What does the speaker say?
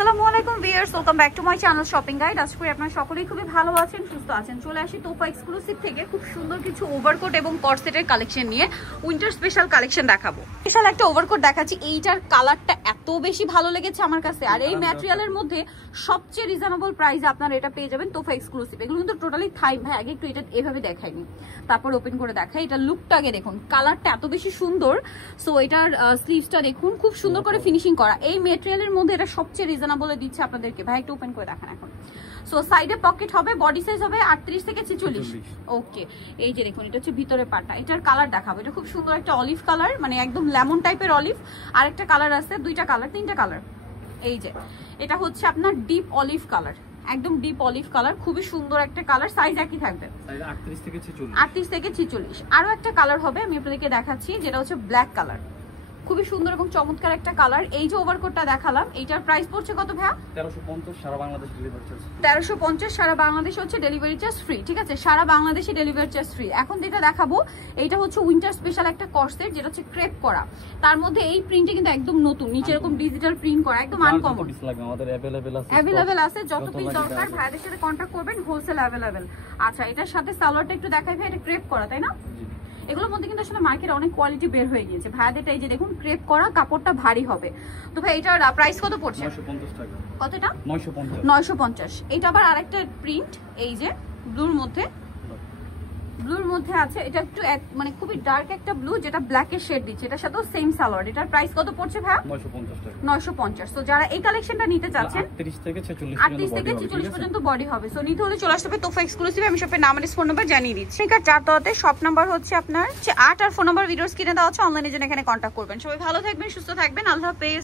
আসসালামু আলাইকুম viewers, welcome back to my channel shopping guide. আশা করি আপনারা সকলেই খুবই ভালো আছেন, সুস্থ আছেন। চলে আসি তোফা এক্সক্লুসিভ থেকে খুব সুন্দর কিছু ওভারকোট এবং কর্সেটের কালেকশন নিয়ে উইন্টার স্পেশাল কালেকশন দেখাবো। স্পেশাল একটা ওভারকোট দেখাচ্ছি, এইটার কালারটা এত বেশি ভালো লেগেছে আমার কাছে। আর এই ম্যাটেরিয়ালের মধ্যে সবচেয়ে রিজনেবল প্রাইসে আপনারা এটা পেয়ে যাবেন তোফা এক্সক্লুসিভ। এগুলো কিন্তু টোটালি থাই। ভাই আগে একটু এটা এভাবে দেখাইনি, তারপর ওপেন করে দেখাই। এটা লুকটা আগে দেখুন, কালারটা এত বেশি সুন্দর। সো এটার স্লিভসটা দেখুন, খুব সুন্দর করে ফিনিশিং করা। এই ম্যাটেরিয়ালের মধ্যে এটা সবচেয়ে রিজনেবল দিচ্ছে আপনাদেরকে। ভাই একটু ওপেন করে দেখেন এখন। সো সাইডে পকেট হবে, বডি সাইজ হবে 38 থেকে 46। ওকে, এই যে দেখুন, এটা হচ্ছে ভিতরে পাটা। এটার কালার দেখাবো। এটা খুব সুন্দর একটা অলিভ কালার, মানে একদম লেমন টাইপের অলিভ। আর একটা কালার আছে, দুইটা কালার, তিনটা কালার। এই যে এটা হচ্ছে আপনার ডিপ অলিভ কালার, একদম ডিপ অলিভ কালার, খুবই সুন্দর একটা কালার। সাইজ একই থাকবে, 38 থেকে 46। 38 থেকে 46। আরো একটা কালার হবে, আমি আপনাদেরকে দেখাচ্ছি, যেটা হচ্ছে ব্ল্যাক কালার। খুবই সুন্দর এবং চমৎকার একটা কালার। এই যে ওভারকোটটা দেখালাম, এইটার প্রাইস পড়ছে কত ভাইয়া? 1350 সারা বাংলাদেশ ডেলিভারি চার্জ। 1350 সারা বাংলাদেশ হচ্ছে ডেলিভারি চার্জ ফ্রি। ঠিক আছে, সারা বাংলাদেশে ডেলিভারি চার্জ ফ্রি। এখন যেটা দেখাবো, এইটা হচ্ছে উইন্টার স্পেশাল একটা কর্সেট, যেটা হচ্ছে ক্রেপ করা। তার মধ্যে এই প্রিন্টে কিন্তু একদম নতুন, নিচে এরকম ডিজিটাল প্রিন্ট করা, একদম আনকমন। পিস লাগবে আমাদের अवेलेबल আছে। अवेलेबल আছে, যত পিস দরকার ভাইদের সাথে কন্টাক্ট করবেন, হোলসেল अवेलेबल। আচ্ছা, এটার সাথে সালোয়ারটা একটু দেখাই ভাই। এটা ক্রেপ করা, তাই না? এগুলোর মধ্যে কিন্তু আসলে মার্কেটে অনেক কোয়ালিটি বের হয়ে গিয়েছে। ভাইয়াদেরটা এই যে দেখুন, ক্রেপ করা, কাপড়টা ভারী হবে। তো ভাই এটার প্রাইস কত পড়ছে? 950 টাকা। কতটা? 950। 950। এটা আবার আরেকটা প্রিন্ট, এই যে ব্লুর মধ্যে, ব্লুর মধ্যে আছে। এটা একটু মানে খুবই ডার্ক একটা ব্লু, যেটা ব্ল্যাকের শেড দিচ্ছে। এটার সাথেও সেম সালোয়ার। এটার প্রাইস কত পড়ছে ভাই? 950 টাকা। 950। তো যারা এই কালেকশনটা নিতে চাচ্ছেন, 38 থেকে 46 পর্যন্ত বডি হবে। সো নিতে হলে চলে আসতে হবে তোফা এক্সক্লুসিভ। আমি শপের নাম আর ফোন নাম্বার জানিয়ে দিচ্ছি। ঠিক আছে, 4 শপ নাম্বার হচ্ছে আপনার 8, আর ফোন নাম্বার ভিডিওস কিনে দেওয়া হচ্ছে। অনলাইনে জন্য এখানে কন্ট্যাক্ট করবেন। সবাই ভালো থাকবেন, সুস্থ থাকবেন। আল্লাহ হাফেজ।